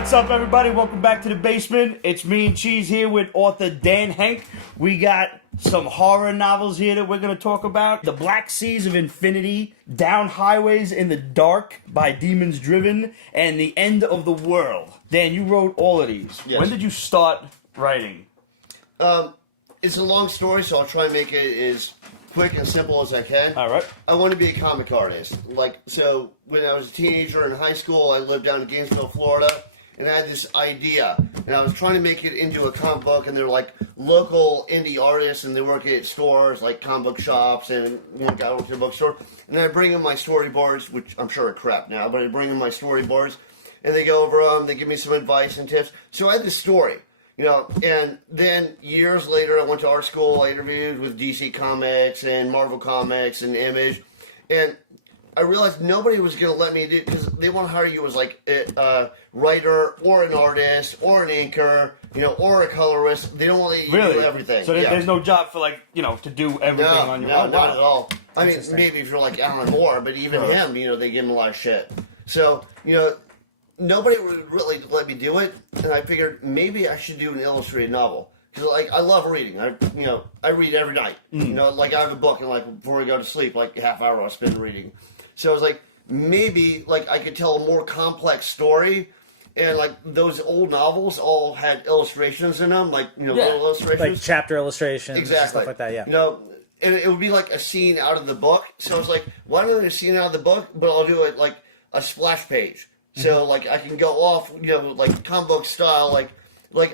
What's up, everybody? Welcome back to the basement. It's me and Cheese here with author Dan Henk. We got some horror novels here that we're going to talk about. The Black Seas of Infinity, Down Highways in the Dark by Demons Driven, and The End of the World. Dan, you wrote all of these. Yes. When did you start writing? It's a long story, so I'll try and make it as quick and simple as I can. All right. I want to be a comic artist. So when I was a teenager in high school, I lived down in Gainesville, Florida, and I had this idea, and I was trying to make it into a comic book, and they're like local indie artists, and they work at stores like comic book shops, and one guy went to a bookstore, and I bring in my storyboards, which I'm sure are crap now, but I bring in my storyboards, and they go over them, they give me some advice and tips. So I had this story, and then years later, I went to art school, I interviewed with DC Comics and Marvel Comics and Image, and I realized nobody was going to let me do it because they want to hire you as like a writer or an artist or an inker, or a colorist. They don't want you to do everything. So there's no job for to do everything on your own? No, not at all. I mean, maybe if you're like Alan Moore, but even him, they give him a lot of shit. So, nobody would really let me do it, and I figured maybe I should do an illustrated novel. Because, I love reading. I read every night. I have a book, and, before I go to sleep, a half hour I'll spend reading. So I was like, maybe, I could tell a more complex story, and, those old novels all had illustrations in them, little illustrations. Like chapter illustrations, exactly. Stuff like that, yeah. And it would be like a scene out of the book. So I was like, why don't I do a scene out of the book, but I'll do it like a splash page. So, I can go off, comic book style,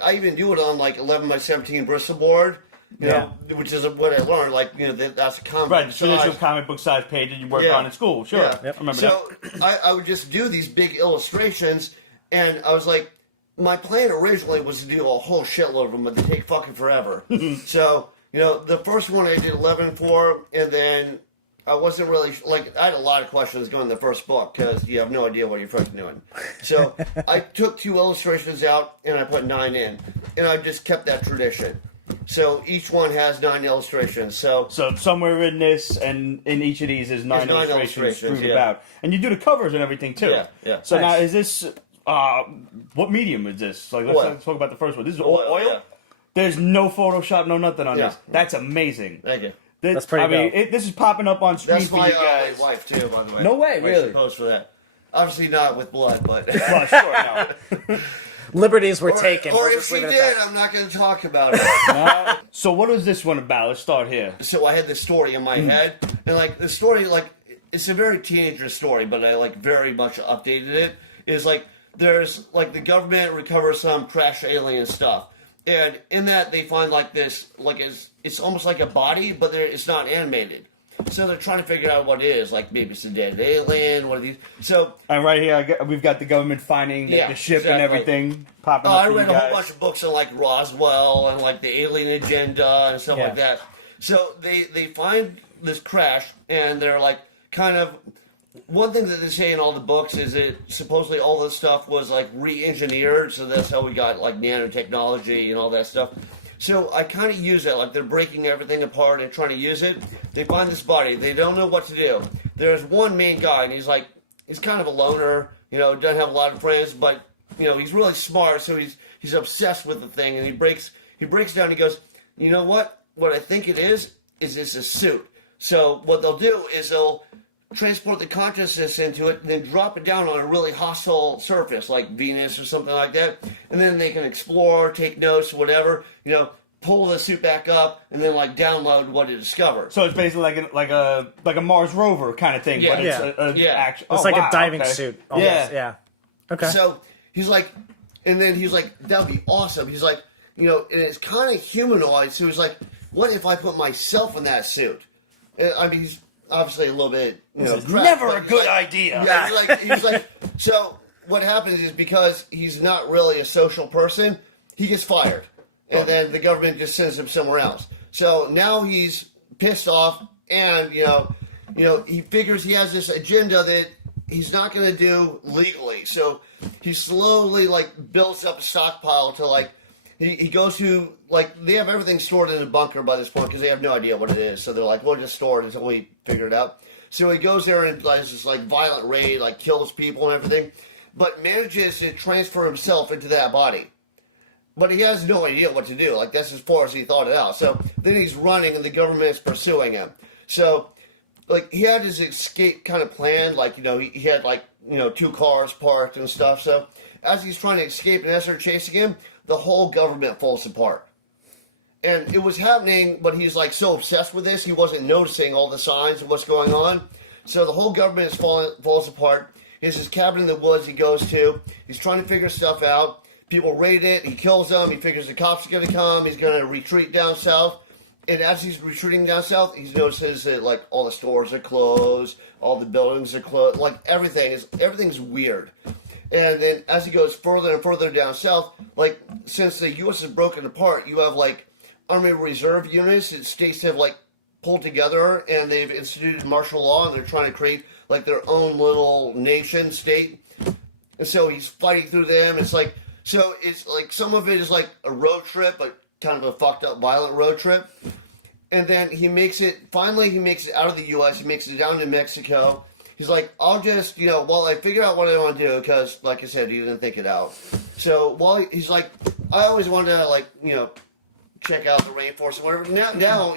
I even do it on 11 by 17 Bristol board, which is what I learned. That's a comic book size. Traditional comic book size page that you worked on in school. Sure, yeah. Yep. I remember so that. I would just do these big illustrations, and I was like, my plan originally was to do a whole shitload of them, but they take fucking forever. So the first one I did 11 for, and then I wasn't really, I had a lot of questions going in the first book, because you have no idea what you're fucking doing. So, I took 2 illustrations out, and I put 9 in. And I just kept that tradition. So, each one has 9 illustrations. So somewhere in this, and in each of these, is 9 illustrations screwed about. And you do the covers and everything, too. Yeah. So now, is this, what medium is this? Let's talk about the first one. This is oil? Yeah. There's no Photoshop, no nothing on this. That's amazing. Thank you. That's pretty dope. This is popping up on screen That's for you guys. That's my wife, too, by the way. No way, really? I post for that. Obviously not with blood, but... Well, sure, no. Liberties were taken. Or We'll if she did, I'm not going to talk about it. No. So what is this one about? Let's start here. So I had this story in my head, and the story, it's a very teenager story, but I very much updated it. Is there's the government recovers some crashed alien stuff, and in that they find this it's almost like a body, but it's not animated. So they're trying to figure out what it is. Maybe it's a dead alien, one of these. So and right here we've got the government finding the ship and everything popping up. I read a whole bunch of books on Roswell and the alien agenda and stuff like that. So they find this crash, and they're kind of, one thing that they say in all the books is that supposedly all this stuff was re-engineered, so that's how we got nanotechnology and all that stuff. So I kind of use that, they're breaking everything apart and trying to use it. They find this body, they don't know what to do. There's one main guy, and he's kind of a loner, doesn't have a lot of friends, but he's really smart, so he's obsessed with the thing, and he breaks down. He goes, you know what? What I think it is it's a suit. So what they'll do is they'll transport the consciousness into it, and then drop it down on a really hostile surface, like Venus or something like that, and then they can explore, take notes, whatever, pull the suit back up, and then download what it discovered. So it's basically like a Mars rover kind of thing, but it's It's a diving suit. Almost. Yeah. Okay. So he's and then he's that'd be awesome. He's and it's kind of humanoid. So he's what if I put myself in that suit? I mean, he's obviously a little bit, crap, never a good idea. Yeah, he's so what happens is, because he's not really a social person, he gets fired. And then the government just sends him somewhere else. So now he's pissed off, and, he figures he has this agenda that he's not going to do legally. So he slowly, builds up a stockpile to, he goes to, they have everything stored in a bunker by this point because they have no idea what it is. So they're we'll just store it until we figure it out. So he goes there and does this, violent raid, kills people and everything. but manages to transfer himself into that body. But he has no idea what to do. Like, that's as far as he thought it out. So then he's running, and the government is pursuing him. So, like, he had his escape kind of planned. Like, he had, like, 2 cars parked and stuff. So as he's trying to escape and as they're chasing him, the whole government falls apart. And it was happening, but he's, like, so obsessed with this, he wasn't noticing all the signs of what's going on. So the whole government falls apart. He has his cabin in the woods he goes to. He's trying to figure stuff out. People raid it. He kills them. He figures the cops are going to come. He's going to retreat down south. And as he's retreating down south, he notices that, like, all the stores are closed. All the buildings are closed. Like, everything's weird. And then as he goes further and further down south, like, since the U.S. is broken apart, you have, like, Army Reserve units that states have, like, pulled together, and they've instituted martial law, and they're trying to create, like, their own little nation state. And so he's fighting through them. It's like, so it's like some of it is like a road trip, but kind of a fucked up, violent road trip. And then finally he makes it out of the U.S., he makes it down to Mexico. He's like, I'll just, while I figure out what I want to do, because, like I said, he didn't think it out. So while he's like, I always wanted to, like, check out the rainforest or whatever. Now,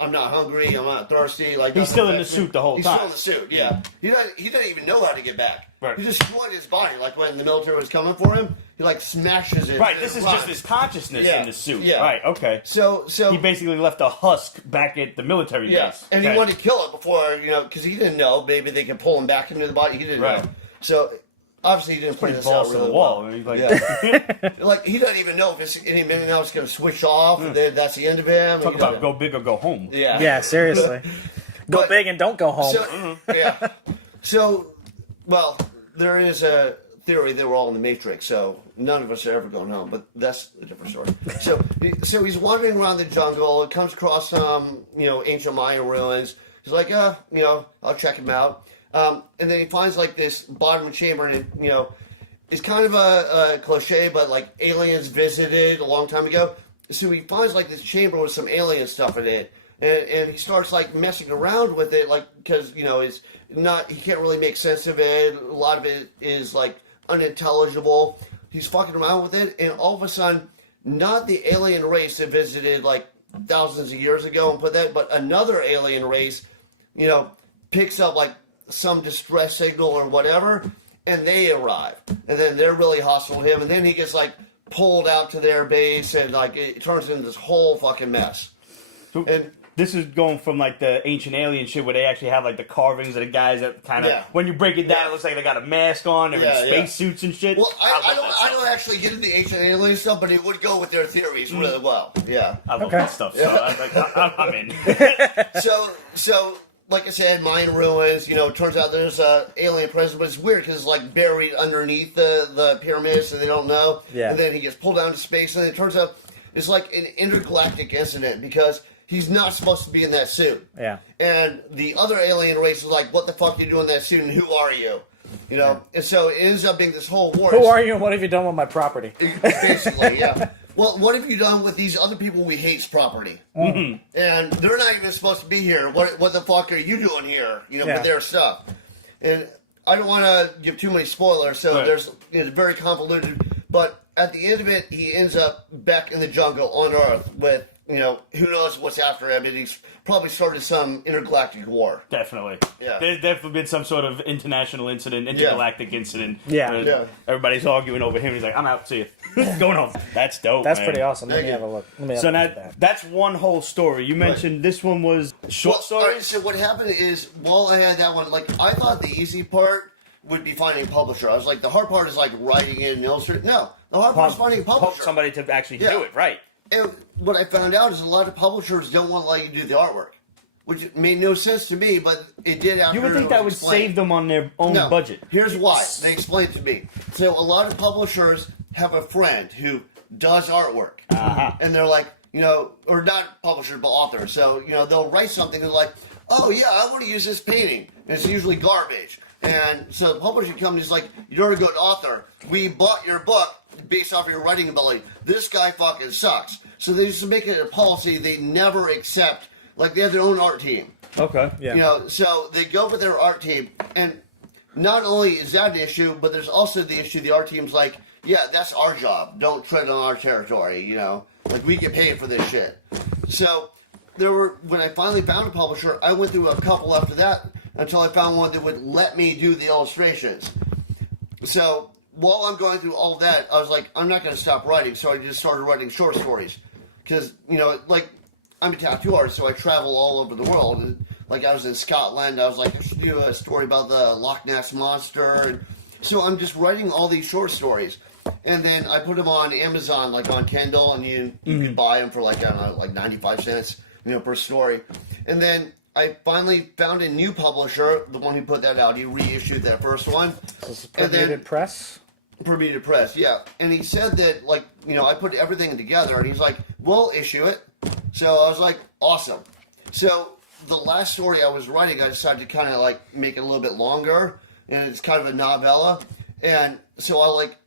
I'm not hungry. I'm not thirsty. Like, he's still in the suit the whole time. He's still in the suit. Yeah, he doesn't even know how to get back. Right. He just destroyed his body. Like when the military was coming for him, he like smashes it. Right. This is just his consciousness in the suit. Yeah. Right. Okay. So he basically left a husk back at the military base. And he wanted to kill it before because he didn't know. Maybe they could pull him back into the body. He didn't know. So. Obviously, he didn't play this out really well. Like, he doesn't even know if any minute now it's going to switch off, and then that's the end of him. Talk about go big or go home. Yeah, seriously. Go big and don't go home. So, So, well, there is a theory that we're all in the Matrix, so none of us are ever going home, but that's a different story. So he's wandering around the jungle, comes across some, ancient Mayan ruins. He's like, I'll check him out. And then he finds, like, this bottom chamber, and it's kind of a cliche, but, like, aliens visited a long time ago. So he finds, like, this chamber with some alien stuff in it, and he starts, like, messing around with it, like, because, it's not, he can't really make sense of it. A lot of it is, like, unintelligible. He's fucking around with it, and all of a sudden, not the alien race that visited, like, thousands of years ago and put that, but another alien race, picks up, like, some distress signal or whatever, and they arrive, and then they're really hostile to him, and then he gets, like, pulled out to their base, and, like, it turns into this whole fucking mess. And this is going from, like, the ancient alien shit where they actually have, like, the carvings of the guys that kind of, when you break it down, it looks like they got a mask on, they're in spacesuits and shit. Well, I don't actually get into the ancient alien stuff, but it would go with their theories really well. Yeah. I love that stuff, so I'm in. So like I said, Mayan ruins, it turns out there's an alien presence, but it's weird because it's, like, buried underneath the pyramids, so they don't know. Yeah. And then he gets pulled down to space, and it turns out it's like an intergalactic incident because he's not supposed to be in that suit. Yeah. And the other alien race is like, what the fuck are you doing in that suit, and who are you? And so it ends up being this whole war. Who are you, and what have you done with my property? Basically, yeah. Well, what have you done with these other people we hate's property? Mm-hmm. And they're not even supposed to be here. What the fuck are you doing here? With their stuff. And I don't want to give too many spoilers, so it's very convoluted. But at the end of it, he ends up back in the jungle on Earth with, who knows what's after him. And he's probably started some intergalactic war. Definitely. Yeah. There's definitely been some sort of international incident, intergalactic incident. Yeah. Everybody's arguing over him. He's like, I'm out. See you. Going home. That's dope. That's man. pretty awesome. Let me have a look. So that's one whole story. You mentioned this one was short stories. So what happened is, while I had that one, like, I thought the easy part would be finding a publisher. I was like, the hard part is, like, writing it and illustrating. No, the hard part is finding a publisher. Somebody to actually do it, right. And what I found out is a lot of publishers don't want to let you do the artwork, which made no sense to me, but it did after. You would think that would save them on their own budget. Here's why. They explained to me. So a lot of publishers have a friend who does artwork. And they're like, or not publishers, but authors. So, they'll write something and they're like, oh, yeah, I want to use this painting. And it's usually garbage. And so the publishing company's like, you're a good author. We bought your book based off your writing ability. This guy fucking sucks. So they used to make it a policy they never accept. Like, they have their own art team. Okay. Yeah. So they go with their art team. And not only is that an issue, but there's also the issue the art team's like, yeah, that's our job. Don't tread on our territory, you know? Like, we get paid for this shit. So, when I finally found a publisher, I went through a couple after that until I found one that would let me do the illustrations. So, while I'm going through all that, I was like, I'm not going to stop writing, so I just started writing short stories. Because, you know, like, I'm a tattoo artist, so I travel all over the world. And, like, I was in Scotland, I was like, I should do a story about the Loch Ness Monster. And so I'm just writing all these short stories. And then I put them on Amazon, like on Kindle, and you can buy them for, like, I don't know, like 95 cents, you know, per story. And then I finally found a new publisher, the one who put that out. He reissued that first one. This is Permeated Press? Permeated Press, yeah. And he said that, like, you know, I put everything together, and he's like, we'll issue it. So I was like, awesome. So the last story I was writing, I decided to kind of, like, make it a little bit longer, and it's kind of a novella. And so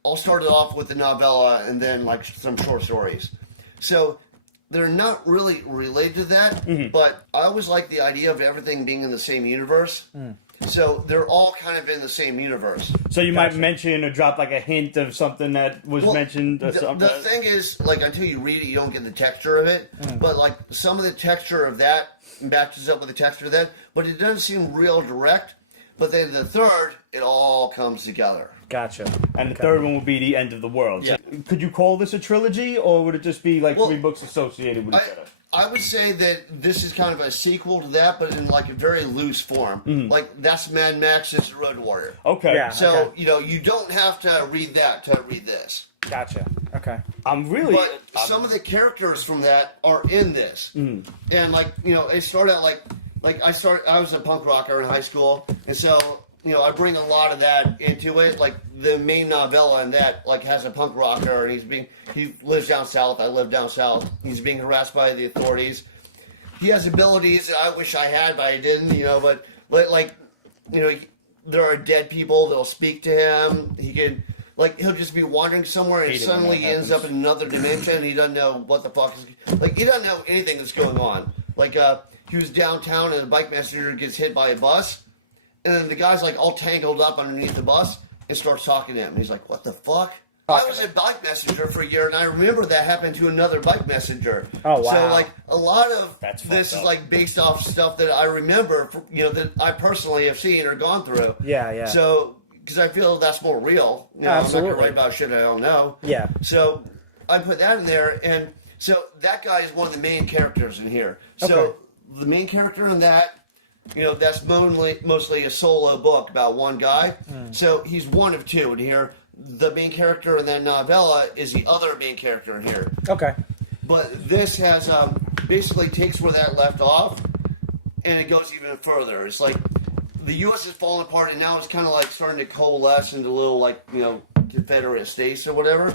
I'll start it off with the novella and then, like, some short stories. So they're not really related to that, but I always like the idea of everything being in the same universe. So they're all kind of in the same universe. So you might mention or drop like a hint of something that was mentioned. Or something. The thing is, like, until you read it, you don't get the texture of it. But, like, some of the texture of that matches up with the texture of that, but it doesn't seem real direct. But then the third, it all comes together. Gotcha. And the third one will be the end of the world. Yeah. So could you call this a trilogy, or would it just be like 3 books associated with each other? I would say that this is kind of a sequel to that, but in, like, a very loose form. Like, that's Mad Max's Road Warrior. Okay. Yeah. So, you know, you don't have to read that to read this. Gotcha. Okay. I'm really... But some of the characters from that are in this. And, like, you know, it started out I was a punk rocker in high school, and so, you know, I bring a lot of that into it. Like, the main novella in that, like, has a punk rocker, and he lives down south. I live down south. He's being harassed by the authorities. He has abilities that I wish I had, but I didn't, you know, but, like, you know, there are dead people that'll speak to him. He can, like, he'll just be wandering somewhere, and suddenly he ends up in another dimension, and he doesn't know what the fuck is, like, he doesn't know anything that's going on. Like, he was downtown, and a bike messenger gets hit by a bus, and then the guy's, like, all tangled up underneath the bus and starts talking to him. And he's like, what the fuck? I was a bike messenger for a year, and I remember that happened to another bike messenger. Oh, wow. So, like, a lot of this is, like, based off stuff that I remember, you know, that I personally have seen or gone through. Yeah, yeah. So, because I feel that's more real. You know, Absolutely. I'm not going to write about shit I don't know. Yeah. So, I put that in there, and so that guy is one of the main characters in here. So, Okay. the main character in that, you know, that's mostly a solo book about one guy. So he's one of two in here. The main character in that novella is the other main character in here. Okay. But this has basically takes where that left off, and it goes even further. It's like the U.S. is falling apart, and now it's kind of like starting to coalesce into little, like, you know, Confederate states or whatever.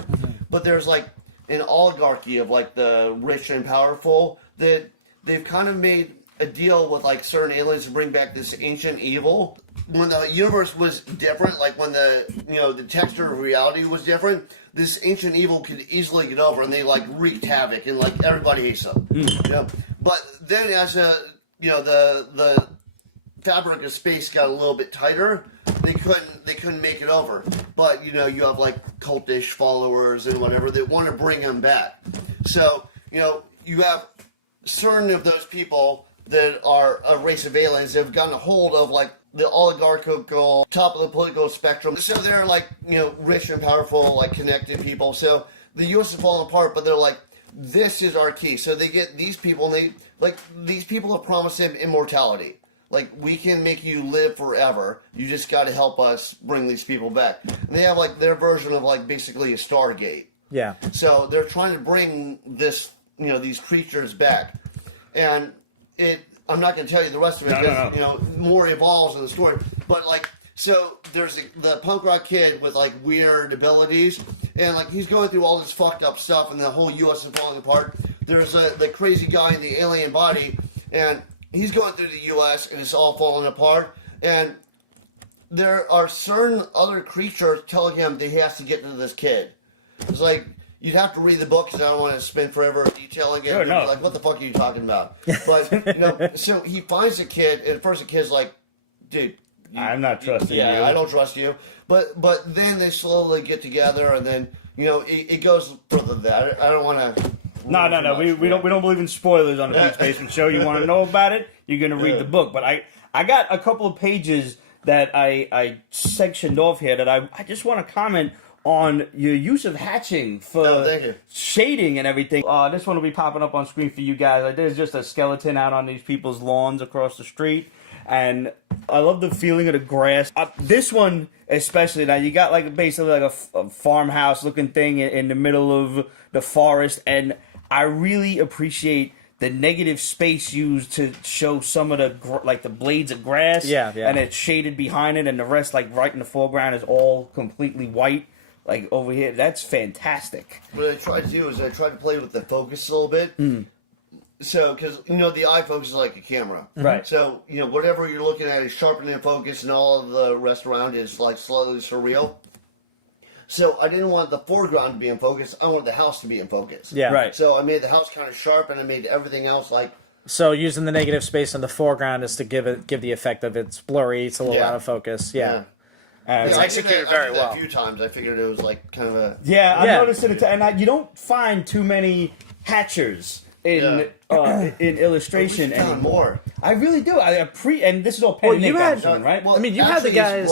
But there's, like, an oligarchy of, like, the rich and powerful that they've kind of made a deal with, like, certain aliens to bring back this ancient evil. When the universe was different, like when the, you know, the texture of reality was different, this ancient evil could easily get over, and they, like, wreaked havoc, and, like, everybody hates them. You know? But then as you know, the fabric of space got a little bit tighter, they couldn't make it over. But, you know, you have, like, cultish followers and whatever that want to bring them back. So, you know, you have certain of those people that are a race of aliens that have gotten a hold of, like, the oligarchical top of the political spectrum. So they're, like, you know, rich and powerful, like, connected people. So the U.S. is falling apart, but they're like, this is our key. So they get these people, and they, like, these people have promised him immortality. Like, we can make you live forever. You just got to help us bring these people back. And they have, like, their version of, like, basically a Stargate. Yeah. So they're trying to bring this, you know, these creatures back. And I'm not going to tell you the rest of it because, you know, more evolves in the story. But, like, so there's the punk rock kid with, like, weird abilities. And, like, he's going through all this fucked up stuff, and the whole U.S. is falling apart. There's the crazy guy in the alien body, and he's going through the U.S., and it's all falling apart. And there are certain other creatures telling him that he has to get to this kid. It's like, you'd have to read the book because I don't want to spend forever detailing it. Sure, no. Like, what the fuck are you talking about? But, you know, so he finds a kid, and at first the kid's like, dude, I'm not trusting you. I don't trust you. But then they slowly get together, and then it goes further than that. I don't want to. No. We don't believe in spoilers on the Beach Basement Show. You want to know about it? You're gonna read the book. But I got a couple of pages that I sectioned off here that I just want to comment on your use of hatching for shading and everything. This one will be popping up on screen for you guys. Like, there's just a skeleton out on these people's lawns across the street. And I love the feeling of the grass. This one especially, now you got like basically like a farmhouse looking thing in the middle of the forest. And I really appreciate the negative space used to show some of the blades of grass. Yeah. And it's shaded behind it, and the rest, like right in the foreground, is all completely white. Like over here, that's fantastic. What I tried to do is I tried to play with the focus a little bit. So, because, the eye focuses like a camera. Right. So, whatever you're looking at is sharpened in focus, and all of the rest around is like slightly surreal. So, I didn't want the foreground to be in focus. I wanted the house to be in focus. Yeah. Right. So, I made the house kind of sharp, and I made everything else like... So using the negative space in the foreground is to give the effect of it's blurry, it's a little out of focus. Yeah. It's executed very well. A few times I figured it was like kind of a... I noticed it, and you don't find too many hatchers in illustration anymore. More. I really do. And this is all pen and ink, I'm assuming, right? Well, I mean, you had the guys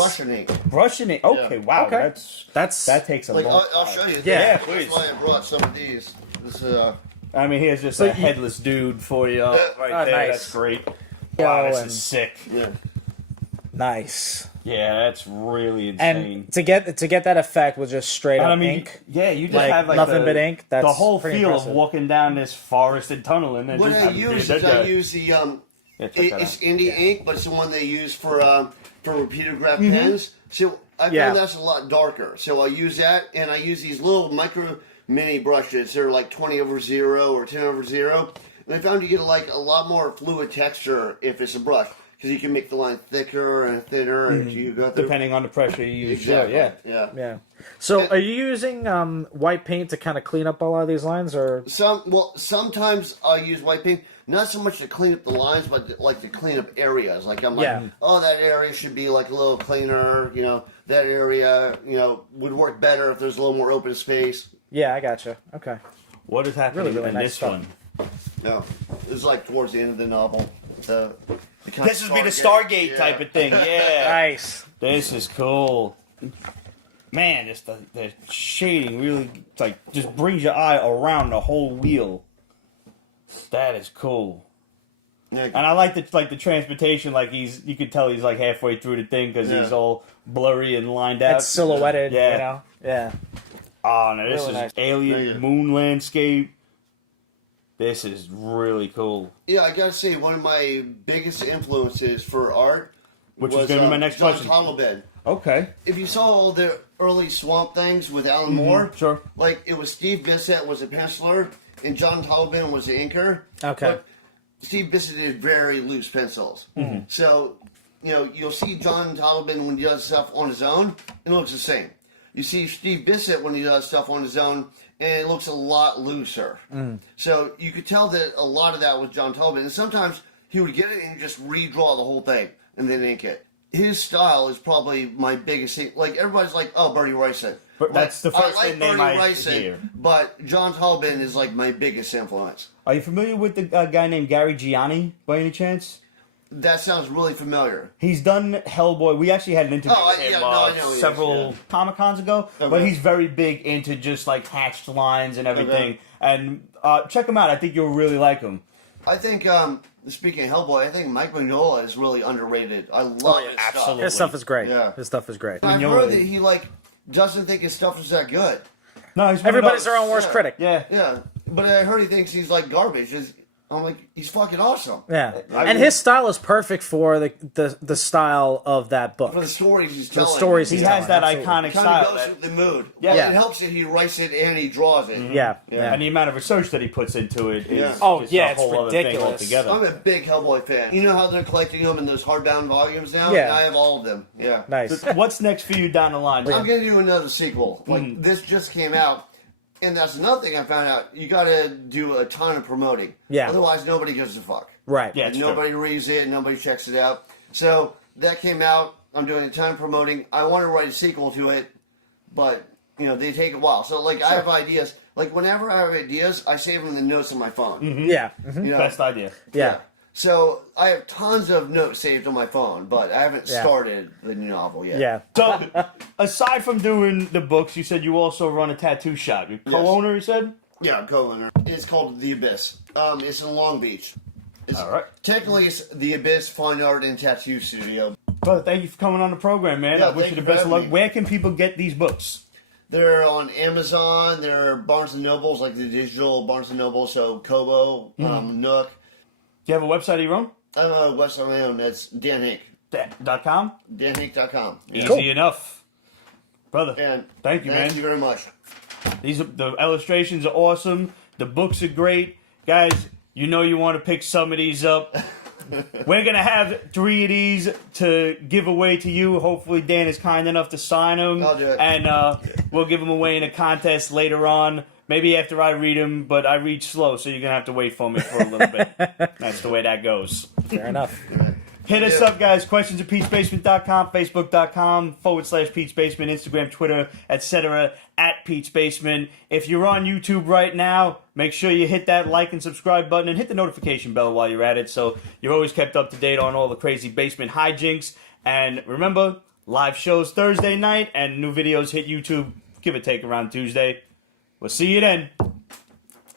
brush and ink. Okay, wow. Okay. That takes a long time. I'll show you. Yeah, That's please. why I brought some of these. This is I mean, here's just a headless dude for you right there. Nice. That's great. Wow, this is sick. Yeah. Nice. Yeah, that's really insane. And to get that effect with just straight up ink. Yeah, you just have like nothing but ink. That's the whole pretty feel impressive. of walking down this forested tunnel, and what I use is I use the it's indie ink, but it's the one they use for repeater graph pens. So I found that's a lot darker. So I use that, and I use these little micro mini brushes. They're like 20/0 or 10/0, and I found you get like a lot more fluid texture if it's a brush. Because you can make the line thicker and thinner, and you go through. Depending on the pressure you use. Exactly. Yeah. So, are you using white paint to kind of clean up a lot of these lines, or sometimes I use white paint, not so much to clean up the lines, but like to clean up areas. Like I'm like, that area should be like a little cleaner. That area, would work better if there's a little more open space. Yeah, I gotcha. Okay. What is happening in nice this one? No, this is like towards the end of the novel. This would be the Stargate type of thing. Yeah. Nice. This is cool. Man, just the shading really just brings your eye around the whole wheel. That is cool. Yeah. And I like the transportation. Like you could tell he's like halfway through the thing because he's all blurry and lined out. It's silhouetted. Yeah. Oh no, this really is nice. alien moon landscape. This is really cool. Yeah, I gotta say, one of my biggest influences for art was going to be my next question. John Tolobin. Okay. If you saw all the early Swamp Things with Alan Moore, sure. Like it was Steve Bissett was a penciler and John Tolobin was the inker. Okay. But Steve Bissett did very loose pencils. So, you'll see John Tolobin when he does stuff on his own, it looks the same. You see Steve Bissett when he does stuff on his own, and it looks a lot looser. So you could tell that a lot of that was John Tolobin. And sometimes he would get it and just redraw the whole thing and then ink it. His style is probably my biggest thing. Like, everybody's like, oh, Bertie Wrightson. But that's the first name I hear. But John Tolobin is like my biggest influence. Are you familiar with the guy named Gary Gianni, by any chance? That sounds really familiar. He's done Hellboy. We actually had an interview with him several Comic-Cons ago. Okay. But he's very big into just like hatched lines and everything. Okay. And check him out. I think you'll really like him. I think, speaking of Hellboy, I think Mike Mignola is really underrated. I love his stuff. His stuff is great. Yeah. His stuff is great. I've heard that he doesn't think his stuff is that good. No, he's everybody's their own worst critic. Yeah. But I heard he thinks he's like garbage. I'm like, he's fucking awesome. Yeah. And his style is perfect for the style of that book. For the stories he's telling. He has that iconic style. Kind of goes with the mood. Yeah. Well, it helps that he writes it and he draws it. Yeah. And the amount of research that he puts into it is it's ridiculous. I'm a big Hellboy fan. You know how they're collecting them in those hardbound volumes now? Yeah. I have all of them. Yeah. Nice. So what's next for you down the line? I'm going to do another sequel. Like, this just came out. And that's another thing I found out. You got to do a ton of promoting. Yeah. Otherwise, nobody gives a fuck. Right. Yeah, nobody reads it. Nobody checks it out. So that came out. I'm doing a ton of promoting. I want to write a sequel to it, but they take a while. So I have ideas. Like whenever I have ideas, I save them in the notes on my phone. Mm-hmm. Yeah. Mm-hmm. Best idea. Yeah. So I have tons of notes saved on my phone, but I haven't started the new novel yet. Yeah. So, aside from doing the books, you said you also run a tattoo shop. You're co-owner, you said? Yeah, I'm co-owner. It's called The Abyss. It's in Long Beach. All right. Technically, it's The Abyss Fine Art and Tattoo Studio. Brother, thank you for coming on the program, man. Yeah, I wish you the best of luck. Where can people get these books? They're on Amazon. They're Barnes & Nobles, like the digital Barnes & Noble, so Kobo, Nook. Do you have a website of your own? I have a website of my own. That's danhank. .com? danhank.com. Yeah. Easy enough. Brother, And thank you, man. Thank you very much. The illustrations are awesome. The books are great. Guys, you want to pick some of these up. We're going to have 3 of these to give away to you. Hopefully Dan is kind enough to sign them. I'll do it. And we'll give them away in a contest later on. Maybe after I read them, but I read slow, so you're going to have to wait for me for a little bit. That's the way that goes. Fair enough. Hit us up, guys. Questions at Pete'sBasement.com, Facebook.com/Pete's Basement, Instagram, Twitter, etc. at Pete's Basement. If you're on YouTube right now, make sure you hit that like and subscribe button and hit the notification bell while you're at it so you're always kept up to date on all the crazy basement hijinks. And remember, live shows Thursday night and new videos hit YouTube, give or take around Tuesday. We'll see you then.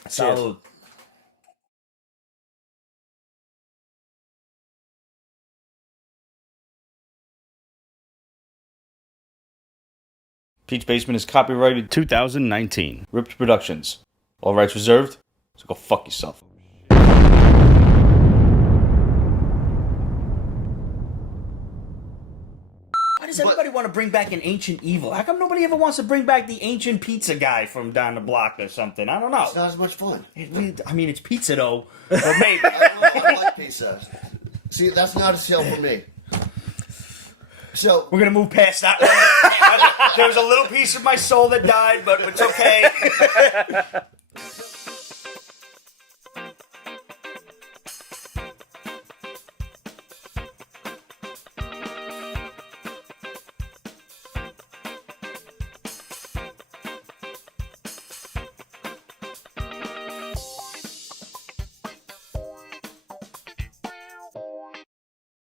Salud. Pete's Basement is copyrighted 2019. Ripped Productions. All rights reserved, so go fuck yourself. Why does everybody want to bring back an ancient evil? How come nobody ever wants to bring back the ancient pizza guy from down the block or something? I don't know. It's not as much fun. I mean, it's pizza though. But maybe. I like pizza. See, that's not a sale for me. So we're gonna move past that. There was a little piece of my soul that died, but it's okay.